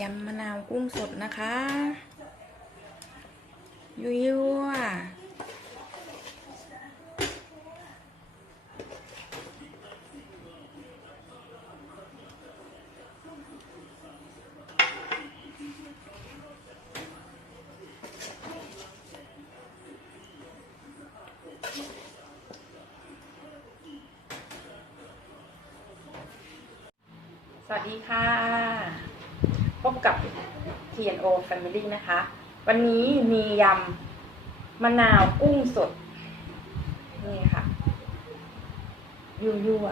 ยำมะนาวกุ้งสดนะคะ ยั่วสวัสดีค่ะ พบกับ TNO Family นะคะ วันนี้มียำมะนาวกุ้งสด นี่ค่ะยั่วยั่ว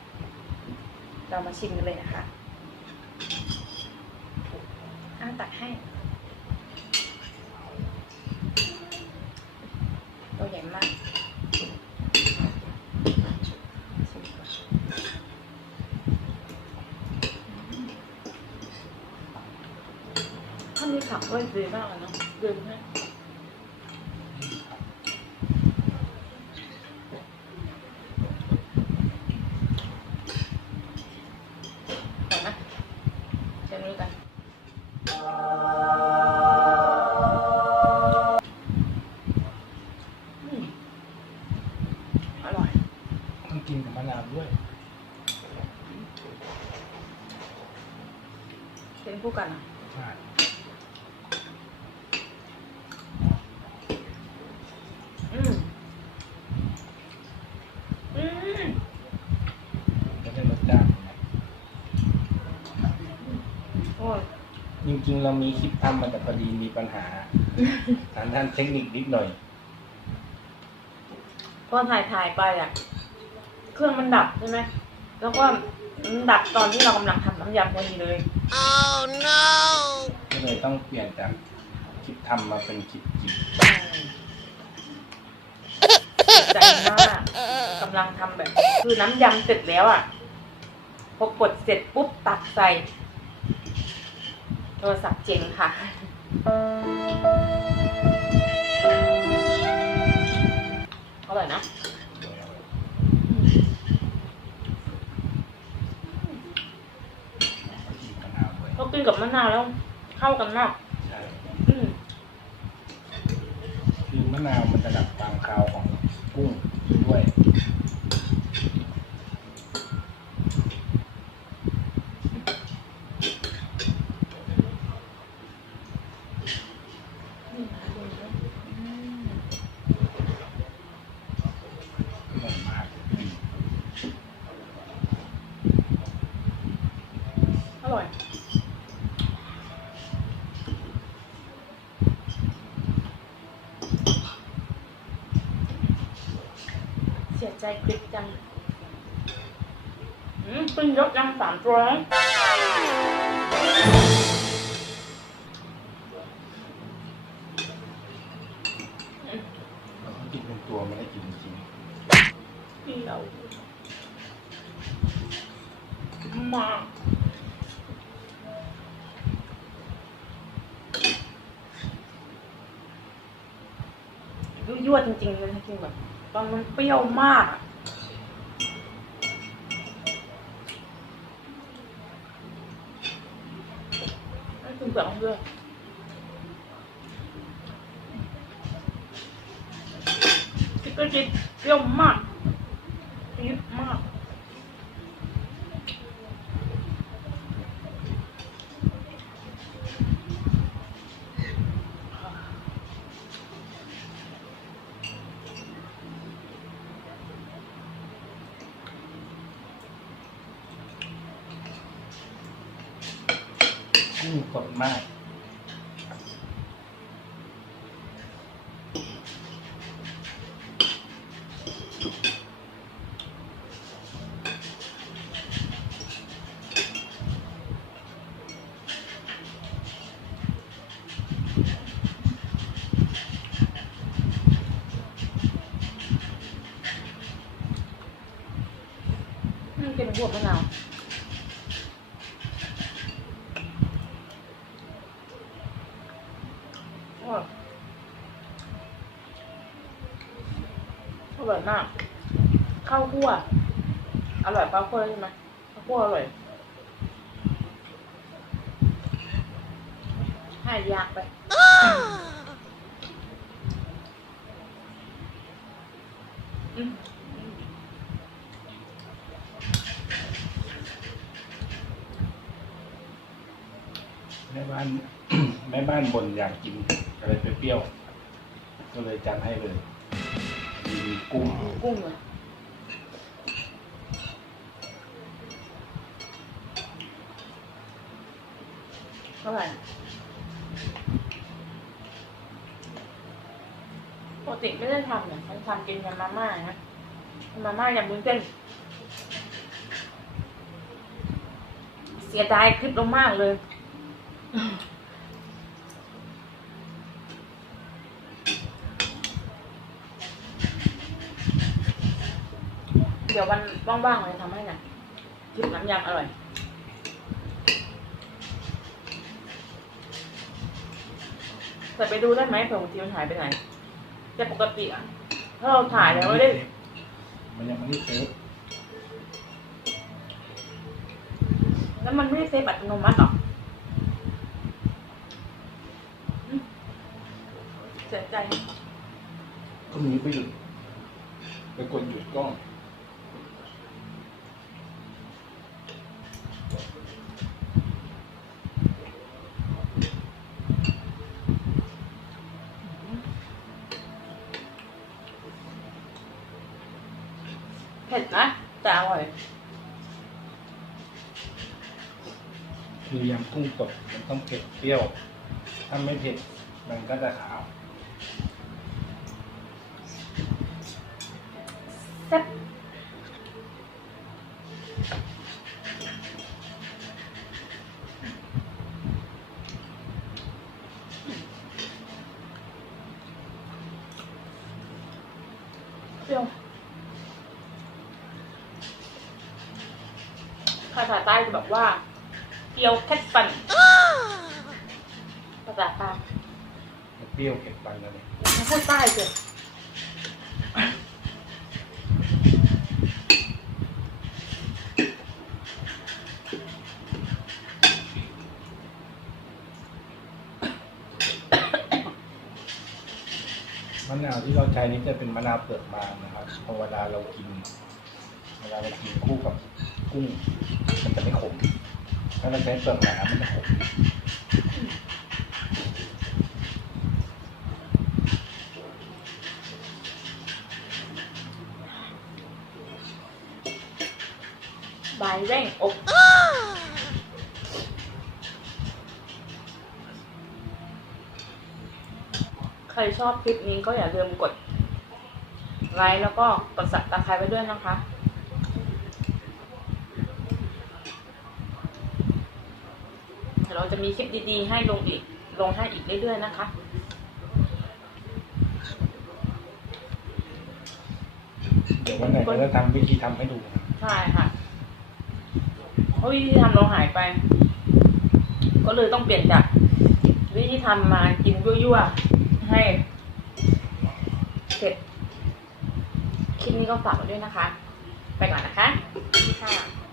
ๆเรามาชิมกันเลยนะคะอ้าตักให้ ตัวใหญ่มากชิมก่อน ถ้ามีผักด้ยดีมากเลยเนาะดีไหมเห็นไหมเชิมนี้กันอืมอร่อยต้องกินกับมะนาวด้วย เป็นคู่กันอะ ใช่ อืม อืม จะได้รสจ้างนะ โอ้ยจริงๆ เรามีคลิปทำมาแต่พอดีมีปัญหา ทางด้านเทคนิคนิดหน่อย พอถ่ายถ่ายไปอะ เครื่องมันดับใช่ไหมแล้วก็มันดับตอนที่เรากำลังทำน้ำยำพอดีเลยก็เลยต้องเปลี่ยนจากคลิปทำมาเป็นคลิปจริงใจมากกำลังทำแบบ คือน้ำยำเสร็จแล้วอะ พอกดเสร็จปุ๊บตักใส่ โทรศัพท์เจ๋งค่ะอร่อยนะกินมะนาวด้วยก็กินกับมะนาวแล้วเข้ากันมากใช่อืม คือมะนาวมันจะดับความคาวของกุ้งด้วย นี่นะดูนะอืม อร่อยมากอืม อร่อย เสียใจคลิปจังอืมเป็นยกยังสามตัวแล้วเราต้องกินเป็นตัวไม่ได้กินจริงกินเรามากยั่วๆจริงๆเลยนะจริงแบบ ตอนมันเปรี้ยวมากอะให้คุณเปลือกของเพื่อนจิ๊กก็จิ๊กเปรี้ยวมากจี๊ดมาก กุ้งสดมากอืมกินบวบมะนาว ร่อยมาก ข้าวคั่ว อร่อยข้าวคั่วใช่ไหมข้าวคั่วอร่อยห้ยยากไปแม่บ้าน แม่บ้านบนอยากกินอะไรเปรี้ยว ก็เลยจัดให้เลย กุ้งกุ้งเลยเท่าไหร่ปกติไม่ได้ทำเนี่ยฉันทำกินกับมาม่านะมาม่าอยำมุ้นเส้นเสียดายคลิปเรามากเลย ดี๋ยววันว่างๆเลยทำให้นะคลิปน้ำยำอร่อย แต่ไปดูได้ไหมเผื่อบางทีมันหายไปไหน แต่ปกติอะถ้าเราถ่ายแล้วไม่ได้มันยังไม่ได้เซฟแล้วมันไม่ได้เซฟอัตโนมัติหรออืมเสียใจก็มีไปหยุดไปกดหยุดกล้อง ผ็ดนะ แต่อร่อย คือยำกุ้งสดมันต้องเผ็ดเปรี้ยว ถ้าไม่เผ็ดมันก็จะขาวแซ่บเปรี้ยว ภาษาใต้จะบอกว่าเปรี้ยวแค่ฟัน ภาษากลางเปรี้ยวเผ็ดปันแล้วเนี่ยไม่พูดใต้เลยมะนาวที่เราใช้นี่จะเป็นมะนาวเปลือกบางนะครับพอเวลาเรากิน เวลาเรากินคู่กับ กุ้งมันจะไม่ขม ถ้าเราใช้เปลือกหนามันจะขมบายเร่งอกใครชอบคลิปนี้ก็อย่าลืมกดไลค์แล้วก็กดสับตะไคร้ไว้ด้วยนะคะ เดี๋ยวเราจะมีคลิปดีๆ ให้ลงอีก ลงให้อีกเรื่อยๆนะคะ เดี๋ยววันไหนเราจะทำวิธีทำให้ดูนะใช่ค่ะ เพราะวิธีทำเราหายไป ก็เลยต้องเปลี่ยนจากวิธีทำมากินยั่วๆ ให้เสร็จคลิปนี้ก็ฝากไว้ด้วยนะคะ ไปก่อนนะคะสวัสดีค่ะ